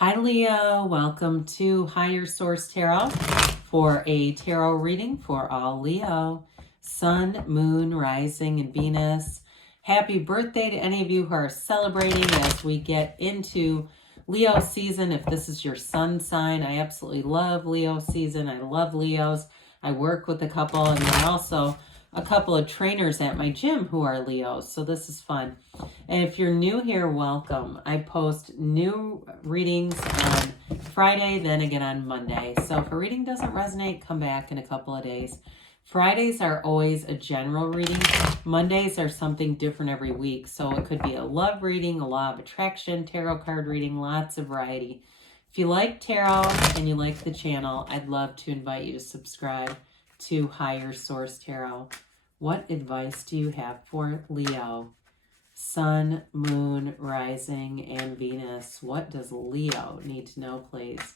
Hi Leo, welcome to Higher Source Tarot for a tarot reading for all Leo, Sun, Moon, Rising, and Venus. Happy birthday to any of you who are celebrating as we get into Leo season. If this is your sun sign, I absolutely love Leo season. I love Leos. I work with a couple, and then also a couple of trainers at my gym who are Leos, so this is fun. And if you're new here, welcome. I post new readings on Friday, then again on Monday. So if a reading doesn't resonate, come back in a couple of days. Fridays are always a general reading. Mondays are something different every week. So it could be a love reading, a law of attraction, tarot card reading, lots of variety. If you like tarot and you like the channel, I'd love to invite you to subscribe to Higher Source Tarot. What advice do you have for Leo? Sun, Moon, Rising, and Venus. What does Leo need to know, please,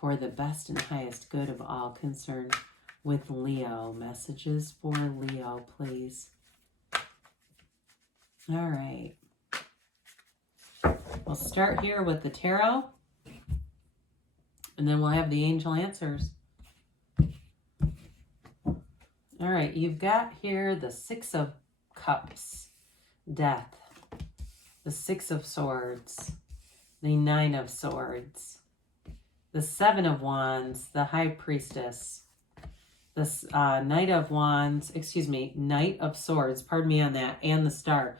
for the best and highest good of all concerned with Leo? Messages for Leo, please. All right. We'll start here with the tarot, and then we'll have the angel answers. All right, you've got here the Six of Cups, Death, the Six of Swords, the Nine of Swords, the Seven of Wands, the High Priestess, the Knight of Swords, pardon me on that, and the Star.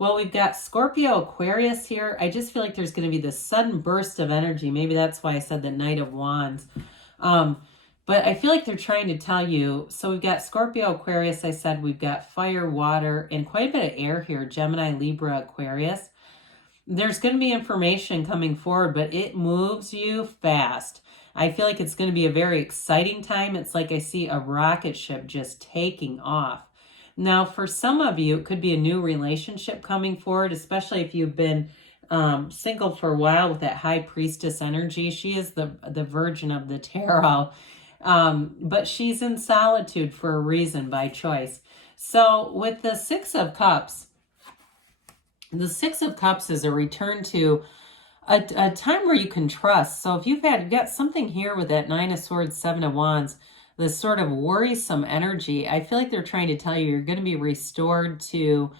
Well, we've got Scorpio, Aquarius here. I just feel like there's going to be this sudden burst of energy. Maybe that's why I said the Knight of Wands. But I feel like they're trying to tell you, so we've got Scorpio, Aquarius, I said we've got fire, water, and quite a bit of air here, Gemini, Libra, Aquarius. There's going to be information coming forward, but it moves you fast. I feel like it's going to be a very exciting time. It's like I see a rocket ship just taking off. Now, for some of you, it could be a new relationship coming forward, especially if you've been single for a while with that High Priestess energy. She is the virgin of the tarot. But she's in solitude for a reason, by choice. So with the Six of Cups, the Six of Cups is a return to a time where you can trust. So if you've got something here with that Nine of Swords, Seven of Wands, this sort of worrisome energy, I feel like they're trying to tell you you're going to be restored to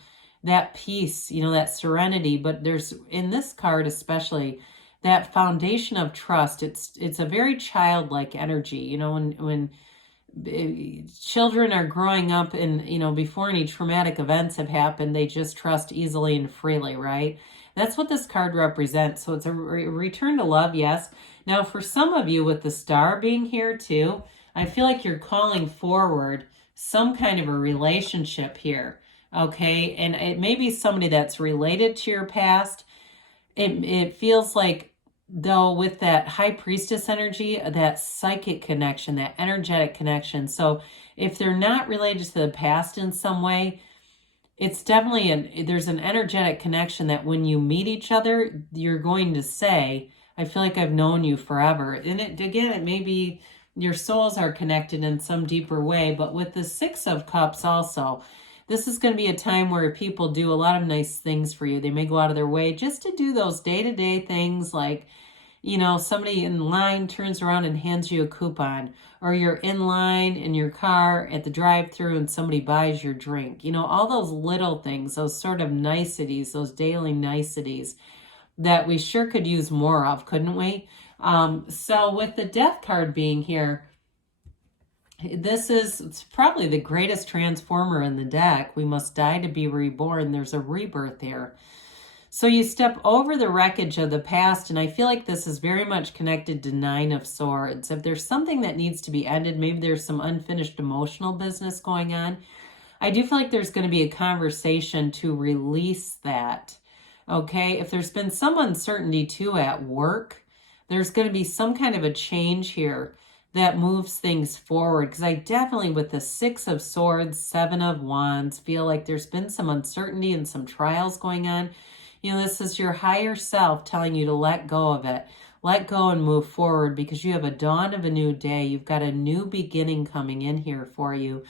that peace, that serenity. But there's, in this card especially, that foundation of trust. It's a very childlike energy. When children are growing up and, before any traumatic events have happened, they just trust easily and freely, right? That's what this card represents. So it's a return to love, yes. Now, for some of you with the Star being here too, I feel like you're calling forward some kind of a relationship here, okay? And it may be somebody that's related to your past. It feels like, though, with that High Priestess energy, that psychic connection, that energetic connection. So if they're not related to the past in some way, it's definitely there's an energetic connection that when you meet each other, you're going to say, I feel like I've known you forever. And it may be your souls are connected in some deeper way, but with the Six of Cups also, this is going to be a time where people do a lot of nice things for you. They may go out of their way just to do those day-to-day things like, somebody in line turns around and hands you a coupon, or you're in line in your car at the drive-thru and somebody buys your drink. All those little things, those sort of niceties, those daily niceties that we sure could use more of, couldn't we? So with the Death card being here, it's probably the greatest transformer in the deck. We must die to be reborn. There's a rebirth here. So you step over the wreckage of the past, and I feel like this is very much connected to Nine of Swords. If there's something that needs to be ended, maybe there's some unfinished emotional business going on, I do feel like there's going to be a conversation to release that, okay? If there's been some uncertainty too at work, there's going to be some kind of a change here that moves things forward, because I definitely, with the Six of Swords, Seven of Wands, feel like there's been some uncertainty and some trials going on. This is your higher self telling you to let go of it. Let go and move forward, because you have a dawn of a new day. You've got a new beginning coming in here for you.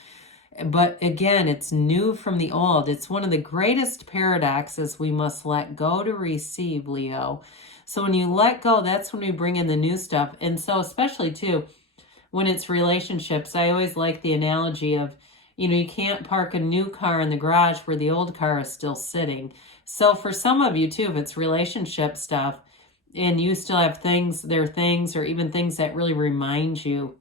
But again, it's new from the old. It's one of the greatest paradoxes. We must let go to receive, Leo. So when you let go, that's when we bring in the new stuff. And so especially too, when it's relationships, I always like the analogy of, you can't park a new car in the garage where the old car is still sitting. So for some of you too, if it's relationship stuff and you still have things or even things that really remind you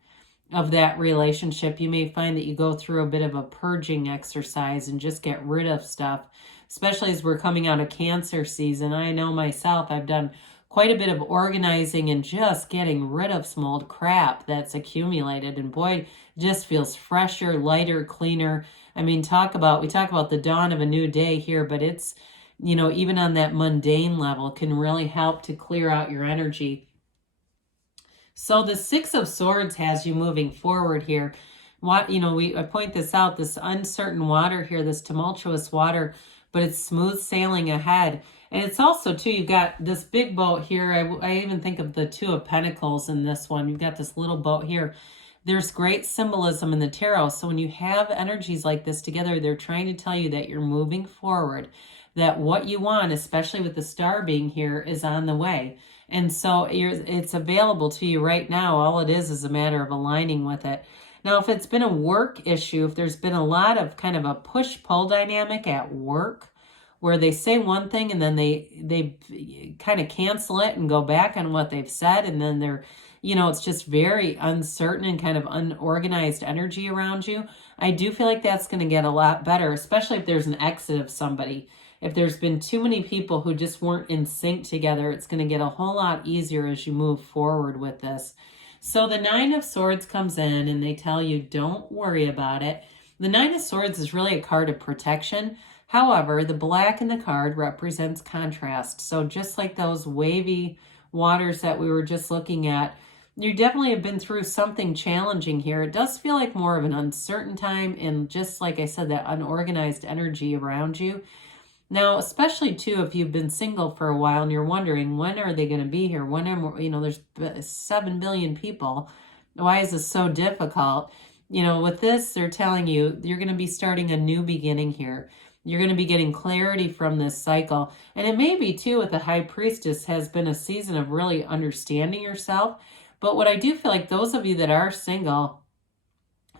of that relationship, you may find that you go through a bit of a purging exercise and just get rid of stuff, especially as we're coming out of Cancer season. I know myself, I've done quite a bit of organizing and just getting rid of some old crap that's accumulated, and boy, just feels fresher, lighter, cleaner. I mean, we talk about the dawn of a new day here, but it's, even on that mundane level, can really help to clear out your energy. So the Six of Swords has you moving forward here. I point this out, this uncertain water here, this tumultuous water, but it's smooth sailing ahead. And it's also, too, you've got this big boat here. I even think of the Two of Pentacles in this one. You've got this little boat here. There's great symbolism in the tarot. So when you have energies like this together, they're trying to tell you that you're moving forward, that what you want, especially with the star being here, is on the way. And so it's available to you right now. All it is a matter of aligning with it. Now, if it's been a work issue, if there's been a lot of kind of a push-pull dynamic at work, where they say one thing and then they kind of cancel it and go back on what they've said, and then they're, it's just very uncertain and kind of unorganized energy around you. I do feel like that's going to get a lot better, especially if there's an exit of somebody. If there's been too many people who just weren't in sync together, it's going to get a whole lot easier as you move forward with this. So the Nine of Swords comes in and they tell you, don't worry about it. The Nine of Swords is really a card of protection. However, the black in the card represents contrast. So just like those wavy waters that we were just looking at, you definitely have been through something challenging here. It does feel like more of an uncertain time, and just like I said, that unorganized energy around you. Now, especially too, if you've been single for a while and you're wondering, when are they going to be here? When there's 7 billion people. Why is this so difficult? With this, they're telling you you're going to be starting a new beginning here. You're going to be getting clarity from this cycle. And it may be too, with the High Priestess, has been a season of really understanding yourself. But what I do feel like, those of you that are single,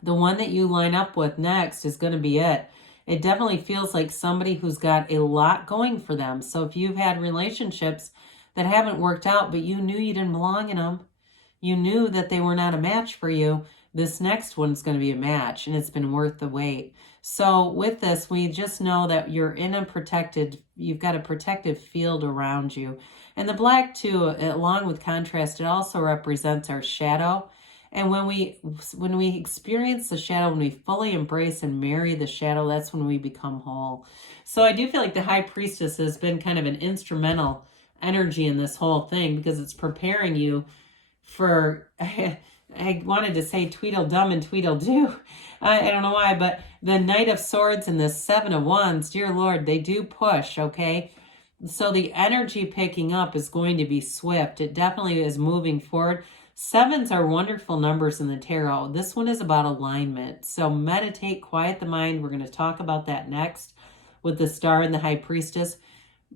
the one that you line up with next is going to be it. It definitely feels like somebody who's got a lot going for them. So if you've had relationships that haven't worked out, but you knew you didn't belong in them, you knew that they were not a match for you, this next one's going to be a match, and it's been worth the wait. So with this, we just know that you've got a protective field around you. And the black too, along with contrast, it also represents our shadow. And when we experience the shadow, when we fully embrace and marry the shadow, that's when we become whole. So I do feel like the High Priestess has been kind of an instrumental energy in this whole thing, because it's preparing you for, I wanted to say Tweedledum and Tweedledoo. I don't know why, but the Knight of Swords and the Seven of Wands, dear Lord, they do push, okay? So the energy picking up is going to be swift. It definitely is moving forward. Sevens are wonderful numbers in the tarot. This one is about alignment. So meditate, quiet the mind. We're going to talk about that next with the Star and the High Priestess.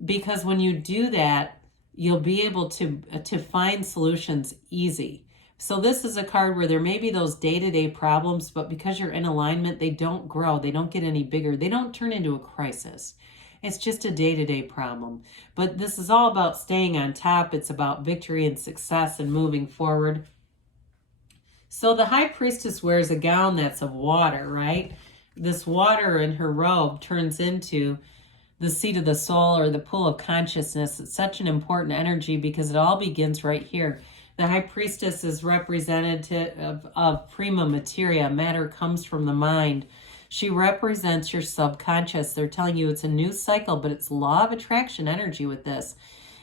Because when you do that, you'll be able to find solutions easy. So this is a card where there may be those day-to-day problems, but because you're in alignment, they don't grow. They don't get any bigger. They don't turn into a crisis. It's just a day-to-day problem. But this is all about staying on top. It's about victory and success and moving forward. So the High Priestess wears a gown that's of water, right? This water in her robe turns into the seat of the soul, or the pool of consciousness. It's such an important energy because it all begins right here. The High Priestess is representative of prima materia. Matter comes from the mind. She represents your subconscious. They're telling you it's a new cycle, but it's law of attraction energy with this.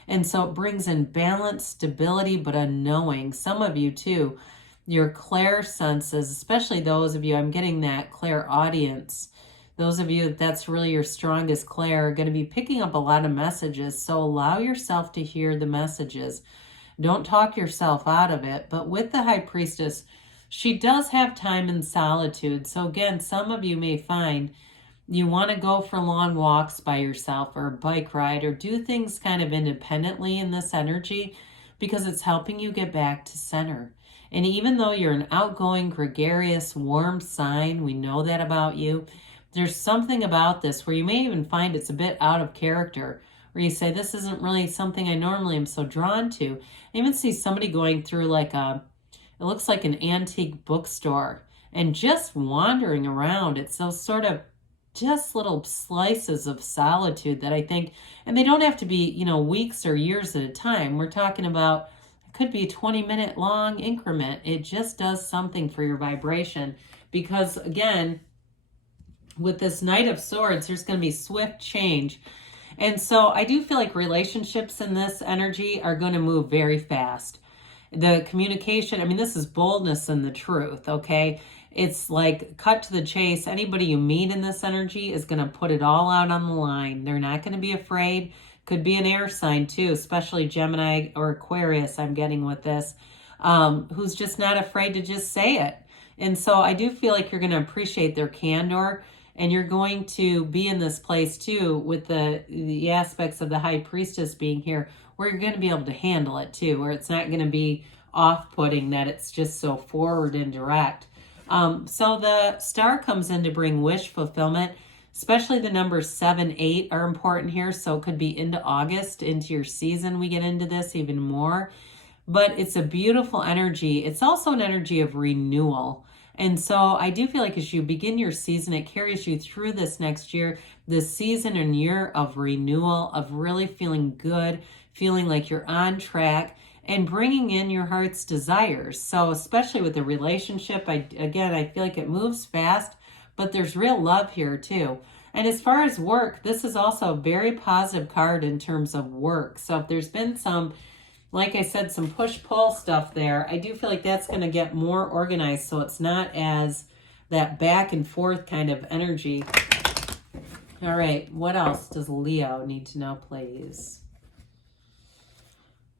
And so it brings in balance, stability, but a knowing. Some of you too, your clair senses, especially those of you, I'm getting that clairaudience. Those of you that's really your strongest clair are going to be picking up a lot of messages. So allow yourself to hear the messages. Don't talk yourself out of it. But with the High Priestess, She does have time in solitude. So again, some of you may find you want to go for long walks by yourself or a bike ride or do things kind of independently in this energy because it's helping you get back to center. And even though you're an outgoing, gregarious, warm sign, we know that about you, there's something about this where you may even find it's a bit out of character, where you say, this isn't really something I normally am so drawn to. I even see somebody going through like it looks like an antique bookstore and just wandering around. It's those sort of just little slices of solitude that I think, and they don't have to be, weeks or years at a time. We're talking about, it could be a 20-minute long increment. It just does something for your vibration because, again, with this Knight of Swords, there's going to be swift change. And so I do feel like relationships in this energy are going to move very fast. The communication, I mean, this is boldness and the truth, okay? It's like cut to the chase. Anybody you meet in this energy is going to put it all out on the line. They're not going to be afraid. Could be an air sign too, especially Gemini or Aquarius I'm getting with this, who's just not afraid to just say it. And so I do feel like you're going to appreciate their candor, and you're going to be in this place too with the aspects of the High Priestess being here, where you're going to be able to handle it too, where it's not going to be off-putting that it's just so forward and direct. So the star comes in to bring wish fulfillment, especially the numbers 7, 8 are important here. So it could be into August, into your season, we get into this even more. But it's a beautiful energy. It's also an energy of renewal. And so I do feel like as you begin your season, it carries you through this next year, this season and year of renewal, of really feeling good, feeling like you're on track, and bringing in your heart's desires. So especially with the relationship, I feel like it moves fast, but there's real love here too. And as far as work, this is also a very positive card in terms of work. So if there's been some, like I said, some push-pull stuff there, I do feel like that's going to get more organized so it's not as that back and forth kind of energy. All right, what else does Leo need to know, please?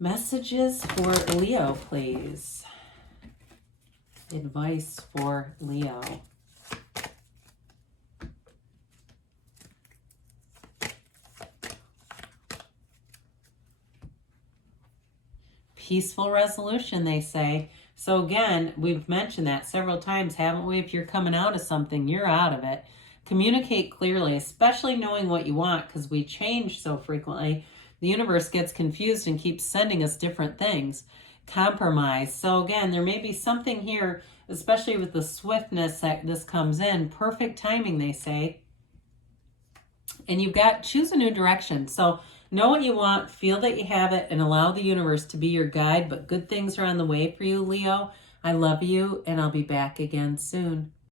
Messages for Leo, please. Advice for Leo. Peaceful resolution, they say. So again, we've mentioned that several times, haven't we? If you're coming out of something, you're out of it. Communicate clearly, especially knowing what you want, because we change so frequently. The universe gets confused and keeps sending us different things. Compromise. So again, there may be something here, especially with the swiftness that this comes in. Perfect timing, they say. And you've got, choose a new direction. So know what you want, feel that you have it, and allow the universe to be your guide. But good things are on the way for you, Leo. I love you, and I'll be back again soon.